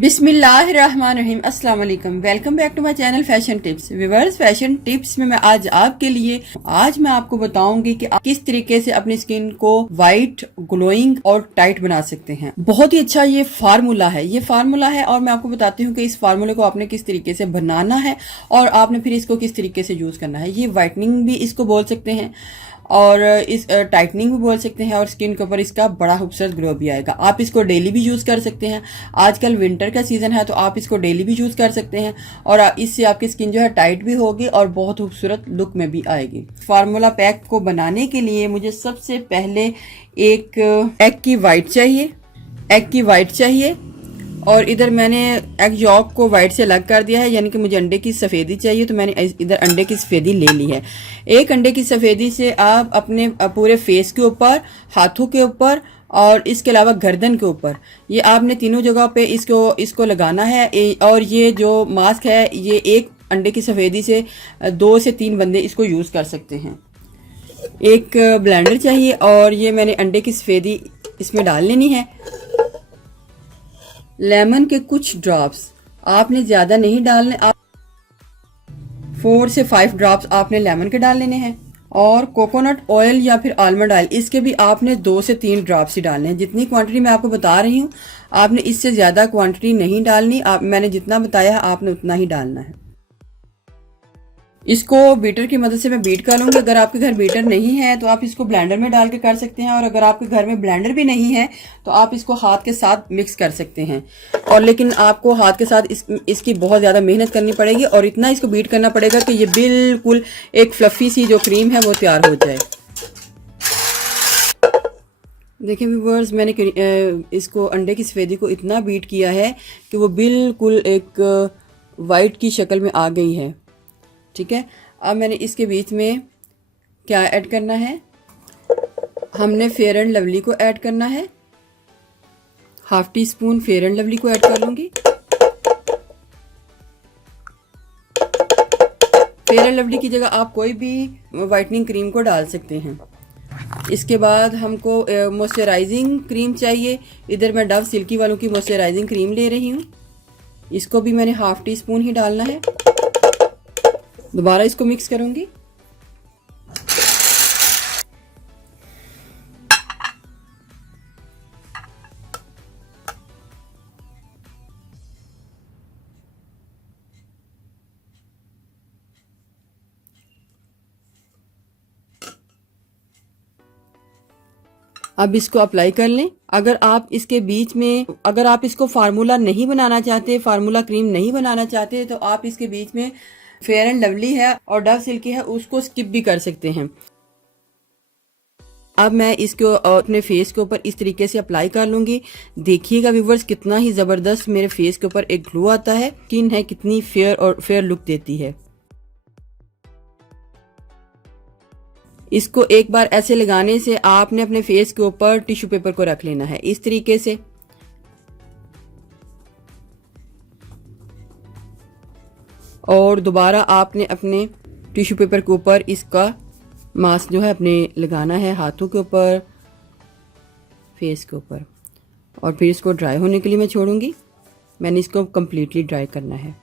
बिस्मिल्लाहिर्रहमानिर्रहीम। अस्सलाम वालेकुम। Welcome back to my channel fashion tips. Viewers, fashion tips में मैं आज मैं आपको बताऊंगी कि आप किस तरीके से अपनी स्किन को वाइट, ग्लोइंग और टाइट बना सकते हैं। बहुत ही अच्छा ये फार्मूला है और मैं आपको बताती हूँ कि इस फार्मूले को आपने किस तरीके से बनाना है और आपने फिर इसको किस तरीके से यूज करना है। ये वाइटनिंग भी इसको बोल सकते हैं और इस टाइटनिंग भी बोल सकते हैं और स्किन के ऊपर इसका बड़ा खूबसूरत ग्लो भी आएगा। आप इसको डेली भी यूज़ कर सकते हैं। आजकल विंटर का सीज़न है तो आप इसको डेली भी यूज़ कर सकते हैं और इससे आपकी स्किन जो है टाइट भी होगी और बहुत खूबसूरत लुक में भी आएगी। फार्मूला पैक को बनाने के लिए मुझे सबसे पहले एक एग की वाइट चाहिए और इधर मैंने एग यॉक को वाइट से अलग कर दिया है, यानी कि मुझे अंडे की सफ़ेदी चाहिए तो मैंने इधर अंडे की सफ़ेदी ले ली है। एक अंडे की सफ़ेदी से आप अपने पूरे फेस के ऊपर, हाथों के ऊपर और इसके अलावा गर्दन के ऊपर, ये आपने तीनों जगह पे इसको लगाना है। और ये जो मास्क है ये एक अंडे की सफ़ेदी से 2 से 3 बंदे इसको यूज़ कर सकते हैं। एक ब्लेंडर चाहिए और ये मैंने अंडे की सफ़ेदी इसमें डाल लेनी है। लेमन के कुछ ड्रॉप्स, आपने ज़्यादा नहीं डालने, आप 4 से 5 ड्रॉप्स आपने लेमन के डाल लेने हैं। और कोकोनट ऑयल या फिर आलमंड ऑयल, इसके भी आपने 2 से 3 ड्रॉप्स ही डालने हैं। जितनी क्वांटिटी मैं आपको बता रही हूँ आपने इससे ज़्यादा क्वांटिटी नहीं डालनी। मैंने जितना बताया है आपने उतना ही डालना है। इसको बीटर की मदद से मैं बीट कर लूँगी। अगर आपके घर बीटर नहीं है तो आप इसको ब्लेंडर में डाल के कर सकते हैं और अगर आपके घर में ब्लेंडर भी नहीं है तो आप इसको हाथ के साथ मिक्स कर सकते हैं। और लेकिन आपको हाथ के साथ इसकी बहुत ज़्यादा मेहनत करनी पड़ेगी और इतना इसको बीट करना पड़ेगा कि ये बिल्कुल एक फ्लफ़ी सी जो क्रीम है वो तैयार हो जाए। देखिए व्यूअर्स, मैंने इसको अंडे की सफ़ेदी को इतना बीट किया है कि वो बिल्कुल एक वाइट की शक्ल में आ गई है। ठीक है, अब मैंने इसके बीच में क्या ऐड करना है, हमने फेयर एंड लवली को ऐड करना है। Half tea spoon fair and lovely को ऐड कर लूँगी। फेयर एंड लवली की जगह आप कोई भी वाइटनिंग क्रीम को डाल सकते हैं। इसके बाद हमको मॉइस्चराइजिंग क्रीम चाहिए। इधर मैं डव सिल्की वालों की मॉइस्चराइजिंग क्रीम ले रही हूँ। इसको भी मैंने हाफ टी स्पून ही डालना है। दोबारा इसको मिक्स करूंगी। अब इसको अप्लाई कर लें। अगर आप इसके बीच में, अगर आप इसको फार्मूला नहीं बनाना चाहते, फार्मूला क्रीम नहीं बनाना चाहते तो आप इसके बीच में फेयर एंड लवली है और डव सिल्की है उसको स्किप भी कर सकते हैं। अब मैं इसको अपने फेस के ऊपर इस तरीके से अप्लाई कर लूंगी। देखिएगा व्यूवर्स, कितना ही ज़बरदस्त मेरे फेस के ऊपर एक ग्लो आता है। स्किन है कितनी फेयर और फेयर लुक देती है। इसको एक बार ऐसे लगाने से आपने अपने फेस के ऊपर टिश्यू पेपर को रख लेना है इस तरीके से। और दोबारा आपने अपने टिश्यू पेपर के ऊपर इसका मास्क जो है अपने लगाना है, हाथों के ऊपर, फेस के ऊपर, और फिर इसको ड्राई होने के लिए मैं छोड़ूंगी। मैंने इसको कम्प्लीटली ड्राई करना है।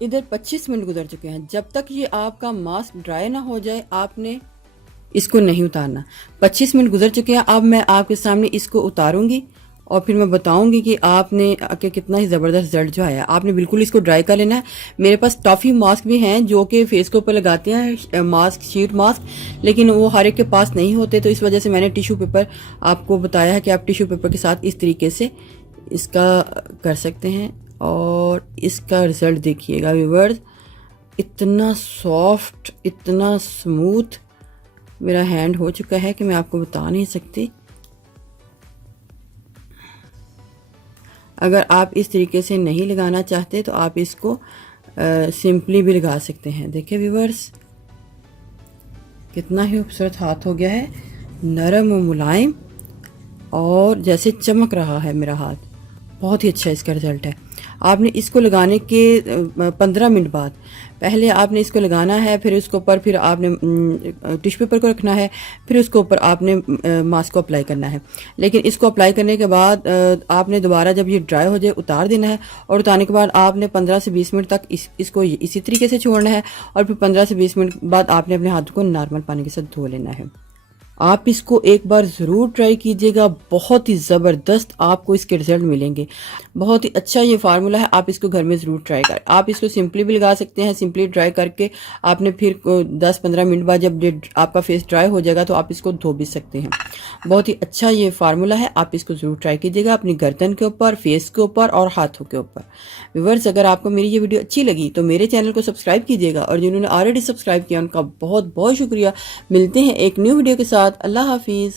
इधर 25 मिनट गुजर चुके हैं। जब तक ये आपका मास्क ड्राई ना हो जाए आपने इसको नहीं उतारना। 25 मिनट गुजर चुके हैं। अब मैं आपके सामने इसको उतारूंगी और फिर मैं बताऊंगी कि आपने कितना ही ज़बरदस्त रिजल्ट जो आया। आपने बिल्कुल इसको ड्राई कर लेना है। मेरे पास टॉफ़ी मास्क भी हैं जो कि फेस के ऊपर लगाते हैं, मास्क, शीट मास्क, लेकिन वो हर एक के पास नहीं होते तो इस वजह से मैंने टिश्यू पेपर आपको बताया है कि आप टिश्यू पेपर के साथ इस तरीके से इसका कर सकते हैं। और इसका रिजल्ट देखिएगा व्यूअर्स, इतना सॉफ्ट, इतना स्मूथ मेरा हैंड हो चुका है कि मैं आपको बता नहीं सकती। अगर आप इस तरीके से नहीं लगाना चाहते तो आप इसको सिंपली भी लगा सकते हैं। देखिए व्यूवर्स, कितना ही खूबसूरत हाथ हो गया है, नरम और मुलायम, और जैसे चमक रहा है मेरा हाथ। बहुत ही अच्छा इसका रिज़ल्ट है। आपने इसको लगाने के 15 मिनट बाद पहले आपने इसको लगाना है, फिर उसके ऊपर फिर आपने टिश्यू पेपर को रखना है, फिर उसके ऊपर आपने मास्क को अप्लाई करना है। लेकिन इसको अप्लाई करने के बाद आपने दोबारा जब ये ड्राई हो जाए उतार देना है, और उतारने के बाद आपने 15 से 20 मिनट तक इसको इसी तरीके से छोड़ना है, और फिर 15 से 20 मिनट बाद आपने अपने हाथ को नॉर्मल पानी के साथ धो लेना है। आप इसको एक बार ज़रूर ट्राई कीजिएगा, बहुत ही ज़बरदस्त आपको इसके रिजल्ट मिलेंगे। बहुत ही अच्छा ये फार्मूला है, आप इसको घर में ज़रूर ट्राई करें। आप इसको सिंपली भी लगा सकते हैं, सिंपली ड्राई करके आपने फिर 10-15 मिनट बाद जब आपका फेस ड्राई हो जाएगा तो आप इसको धो भी सकते हैं। बहुत ही अच्छा ये फार्मूला है, आप इसको ज़रूर ट्राई कीजिएगा अपनी गर्दन के ऊपर, फेस के ऊपर और हाथों के ऊपर। व्यूअर्स, अगर आपको मेरी ये वीडियो अच्छी लगी तो मेरे चैनल को सब्सक्राइब कीजिएगा, और जिन्होंने ऑलरेडी सब्सक्राइब किया उनका बहुत बहुत शुक्रिया। मिलते हैं एक न्यू वीडियो के साथ। अल्लाह हाफिज़।